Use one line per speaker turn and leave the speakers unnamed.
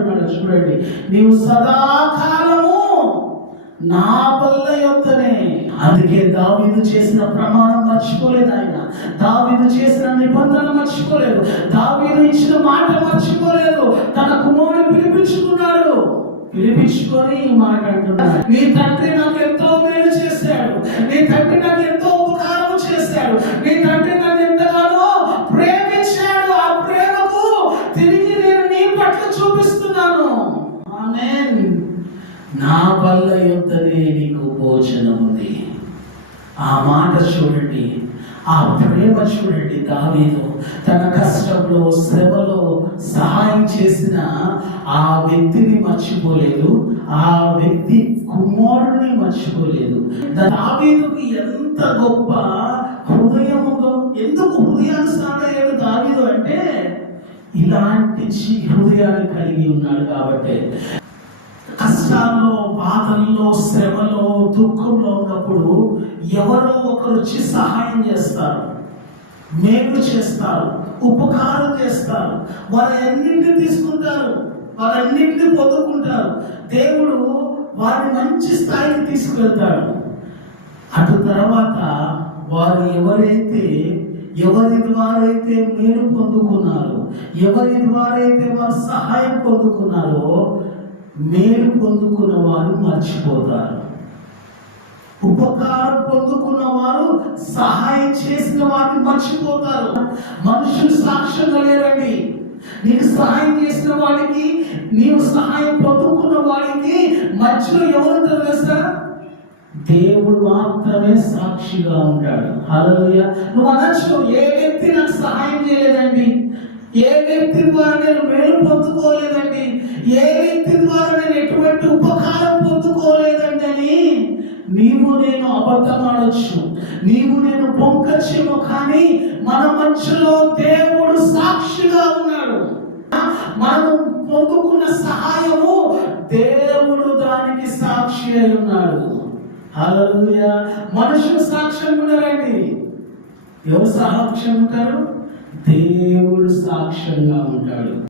అంటున్నాడు చూడండి. నీవు సదాకాలము నా పల్ల యొక్కనే. అందుకే దావీదు చేసిన ప్రమాణం మర్చిపోలేదు ఆయన. దావీదు చేసిన నిబంధన మర్చిపోలేదు. దావీదు ఇచ్చిన మాట మర్చిపోలేదు. తన కుమారుని పిలిపించుకున్నాడు. పిలిపించుకొని ఈ మాట అంటున్నాడు. నీ తండ్రి నాకు ఎంతో మేలు చేశాడు. నీ తండ్రి నాకు ఎంతో ఉపకారం చేశాడు. నీ తండ్రి నా వల్ల యొద్దనే నీకు భోజనముంది. ఉంది ఆ మాట చూడండి ఆ ప్రేమ చూడండి దావీదు. తన కష్టంలో శ్రమలో సహాయం చేసిన ఆ వ్యక్తిని మర్చిపోలేదు ఆ వ్యక్తి కుమారుడిని మర్చిపోలేదు. దావీదుకి ఎంత గొప్ప హృదయం ఉందో ఎందుకు హృదయాన్ని స్టార్ట్ దావీదు అంటే ఇలాంటి మంచి హృదయాన్ని కలిగి ఉన్నాడు కాబట్టి కష్టాల్లో బాధల్లో శ్రమలో దుఃఖంలో ఉన్నప్పుడు ఎవరో ఒకరు వచ్చి సహాయం చేస్తారు. మేలు చేస్తారు ఉపకారం చేస్తారు. వారన్నింటిని తీసుకుంటారు వారన్నింటిని పొందుకుంటారు. దేవుడు వారిని మంచి స్థాయికి తీసుకువెళ్తాడు. అటు తర్వాత వారు ఎవరైతే ఎవరి ద్వారైతే మేలు పొందుకున్నారో ఎవరి ద్వారైతే వారు సహాయం పొందుకున్నారో మేలు పొందుకున్న వారు మర్చిపోతారు. ఉపకారం పొందుకున్న వారు సహాయం చేసిన వారిని మర్చిపోతారు. మనుషులు సాక్ష్యంగా లేరండి. నీకు సహాయం చేసిన వాడికి నీవు సహాయం పొందుకున్న వాడికి మధ్యలో ఎవరు తెలుసా? దేవుడు మాత్రమే సాక్షిగా ఉంటాడు. హలోయ నువ్వు అనొచ్చు ఏ వ్యక్తి నాకు సహాయం చేయలేదండి? ఏ వ్యక్తి ద్వారా నేను మేలు పొందుకోలేదండి? ఏ వ్యక్తి ద్వారా నేను ఎటువంటి ఉపకారం పొందుకోలేదండి అని నీవు నేను అబద్ధం ఆడొచ్చు. నీవు నేను పొంకచ్చేమో కానీ మన మధ్యలో దేవుడు సాక్షిగా ఉన్నాడు. మనం పొందుకున్న సహాయము దేవుడు దానికి సాక్షి అయి ఉన్నాడు. మనుషులు సాక్ష్యం ఉండరండి ఎవరు సాక్ష్యం ఉంటారు? దేవుడు సాక్ష్యంగా ఉంటాడు.